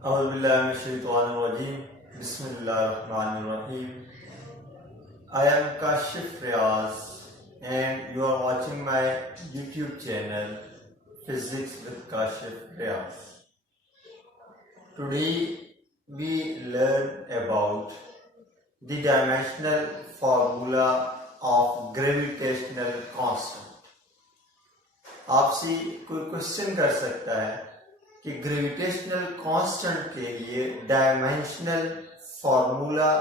Bismillahirrahmanirrahim. I am Kashif Riaz and you are watching my YouTube channel Physics with Kashif Riaz. Today we learn about the dimensional formula of gravitational constant. आपसे कोई question कर सकता है कि gravitational constant के लिए dimensional formula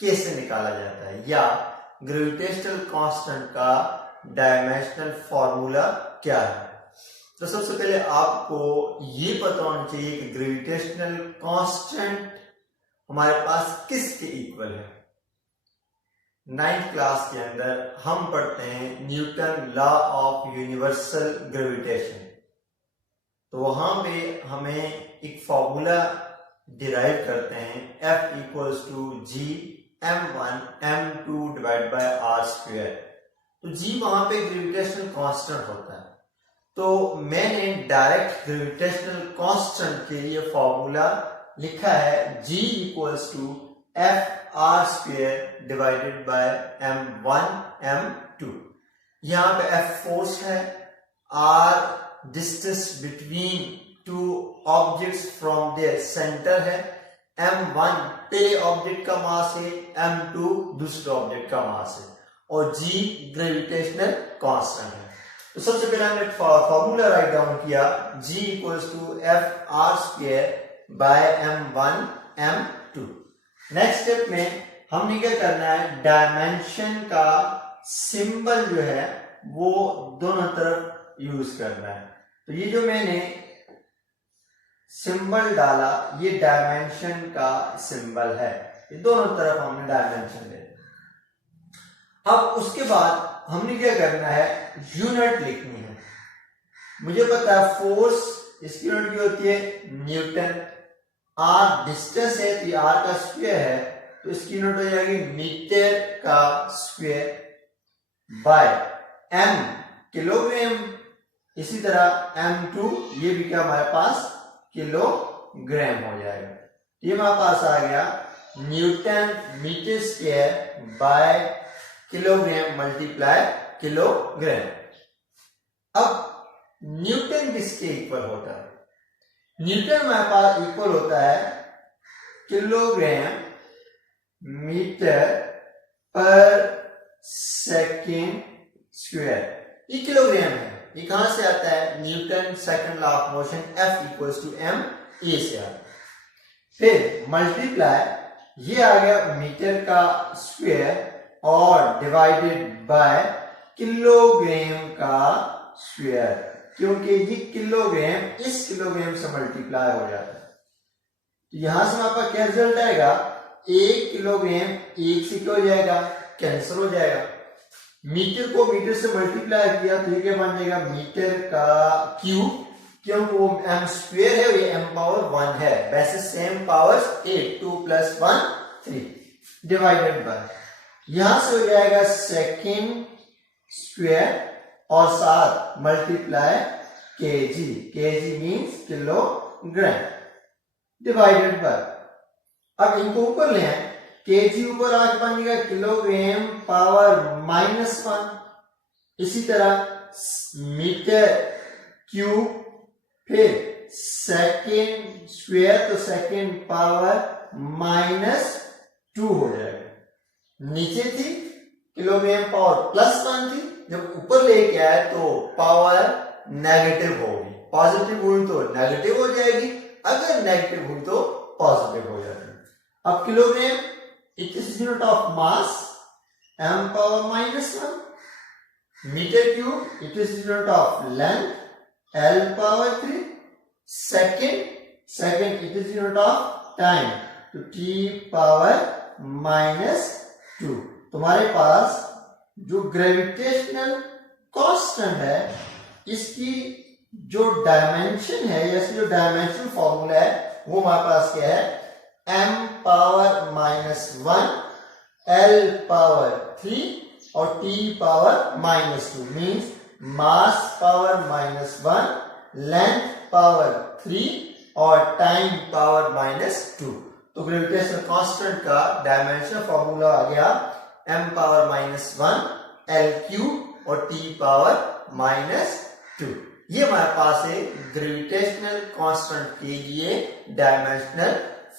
कैसे निकाला जाता है या ग्रेविटेशनल कांस्टेंट का डायमेंशनल फॉर्मूला क्या है। तो सबसे पहले आपको ये पता होना चाहिए कि ग्रेविटेशनल कांस्टेंट हमारे पास किसके इक्वल है। 9th क्लास के अंदर हम पढ़ते हैं Newton law of universal gravitation. तो वहां पे हमें एक फॉर्मूला डिराइव करते हैं F equals to G m1 m2 divide by r square. तो G वहां पे ग्रेविटेशनल कांस्टेंट होता है। तो मैंने डायरेक्ट ग्रेविटेशनल कांस्टेंट के लिए फॉर्मूला लिखा है G equals to F r square divided by m1 m2। यहाँ पे F फोर्स है, r distance between two objects from their centre है, m1 पहले ऑब्जेक्ट का मास है, m2 दूसरे ऑब्जेक्ट का मास है और g ग्रेविटेशनल कांस्टेंट है। तो सबसे पहले हमने फॉर्मूला राइट डाउन किया g equals to f r square by m1 m2। Next step में हमने क्या करना है, डायमेंशन का सिंबल जो है वो दोनों तरफ यूज करना है। तो ये जो मैंने सिंबल डाला ये डायमेंशन का सिंबल है, ये दोनों तरफ हमने डायमेंशन दे। अब उसके बाद हमने क्या करना है, यूनिट लिखनी है। मुझे पता है फोर्स इसकी यूनिट क्या होती है, न्यूटन। आर डिस्टेंस है तो आर का स्क्वायर है तो इसकी यूनिट हो जाएगी मीटर का स्क्वायर बाय एम किलोग्राम। इसी तरह m2 ये भी क्या हमारे पास किलोग्राम हो जाएगा। ये हमारे पास आ गया newton metre square by kilogram multiply kilogram. अब न्यूटन किसके इक्वल होता है, न्यूटन हमारे पास इक्वल होता है किलोग्राम मीटर पर सेकेंड स्क्वायर। ये किलोग्राम है, ये कहां से आता है, newton second law of motion F equals to m a से आता है। फिर मल्टीप्लाई ये आ गया मीटर का स्क्वायर और डिवाइडेड बाय किलोग्राम का स्क्वायर, क्योंकि ये किलोग्राम इस किलोग्राम से मल्टीप्लाई हो जाता है। तो यहां से हमारे पास क्या रिजल्ट आएगा, 1 किलोग्राम 1 से क्या हो जाएगा, कैंसिल हो जाएगा। मीटर को मीटर से मल्टीप्लाई किया तो ये क्या बन जाएगा, मीटर का क्यूब, क्योंकि वो m स्क्वायर है, ये m पावर 1 है, वैसे same powers 8 2 plus 1 3 divided by यहां से हो जाएगा सेकेंड स्क्वायर और साथ multiply kg, kg means kilogram divided by. अब इनको ऊपर ले आए, kg ऊपर आके बन जाएगा किलोग्राम पावर -1। इसी तरह मीटर क्यूब, फिर सेकेंड स्क्वायर तो सेकेंड पावर -2 हो जाएगा। नीचे थी किलोग्राम पावर +1 थी, जब ऊपर लेके आए तो पावर नेगेटिव होगी, पॉजिटिव हुई तो नेगेटिव हो जाएगी, अगर नेगेटिव हुई तो पॉजिटिव हो जाएगी। अब kilogram it is unit of mass, m power -1, meter cube it is unit of length, L power 3, second it is unit of time, तो t power -2। तुम्हारे पास जो ग्रेविटेशनल कांस्टेंट है इसकी जो डायमेंशन है या इसकी जो डायमेंशन फॉर्मूला है वो हमारे पास क्या है, m पावर -1, L पावर 3 और T power -2 means mass power -1, length power 3 और टाइम पावर -2। तो ग्रेविटेशनल कांस्टेंट का डायमेंशन फॉर्मूला आ गया m पावर -1 L³ और t पावर -2। ये हमारे पास है ग्रेविटेशनल कांस्टेंट के लिए dimensional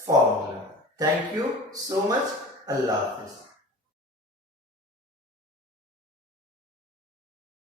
formula. Thank you so much. Allah Hafiz.